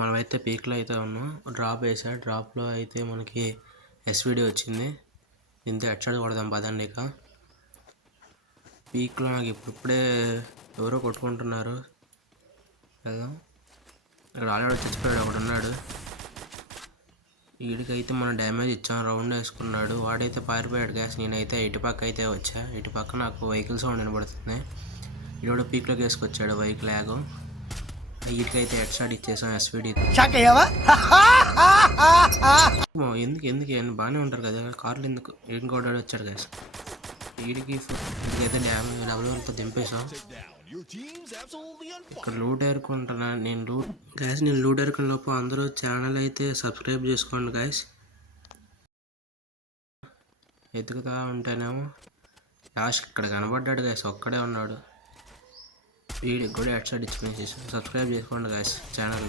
మనమైతే పీక్లో అయితే ఉన్నాం. డ్రాప్ వేసా. డ్రాప్లో అయితే మనకి ఎస్విడి వచ్చింది. ఇంత హెడ్షాట్ కొడదాం పదండి. ఇక పీక్లో నాకు ఇప్పుడే ఎవరో కొట్టుకుంటున్నారు. వెళ్దాం. ఇక్కడ ఆల్రెడీ చచ్చిపోయాడు, ఒకడు ఉన్నాడు. వీడికైతే మనం డ్యామేజ్ ఇచ్చాం. రౌండ్ వేసుకున్నాడు. వాడైతే పారిపోయాడు గ్యాస్. నేనైతే ఇటుపక్క అయితే వచ్చా. ఇటుపక్క నాకు వెహికల్ సౌండ్ వినబడుతుంది. ఈరోడు పీక్లోకి వేసుకొచ్చాడు బైక్ ల్యాగ్. వీటికైతే హెడ్ షాట్ ఇచ్చేసాం ఎస్విడి. ఎందుకు బాగానే ఉంటారు కదా కార్లు, ఎందుకు ఏం కొట్టాడు వచ్చాడు గ్యాస్. వీడికి అయితే డబ్బులతో దింపేసాం. ఇక్కడ లూట్ ఏరుకుంటున్నా నేను. నేను లూట్ ఏరుకునే లోపు అందరూ ఛానల్ అయితే సబ్స్క్రైబ్ చేసుకోండి గాయస్. ఎతుకుతా ఉంటేనేమో లాస్ట్ ఇక్కడ కనబడ్డాడు గాయస్. ఒక్కడే ఉన్నాడు. వీడికి కూడా హెడ్ షాట్ ఇచ్చి సబ్స్క్రైబ్ చేసుకోండి గాయస్ ఛానల్.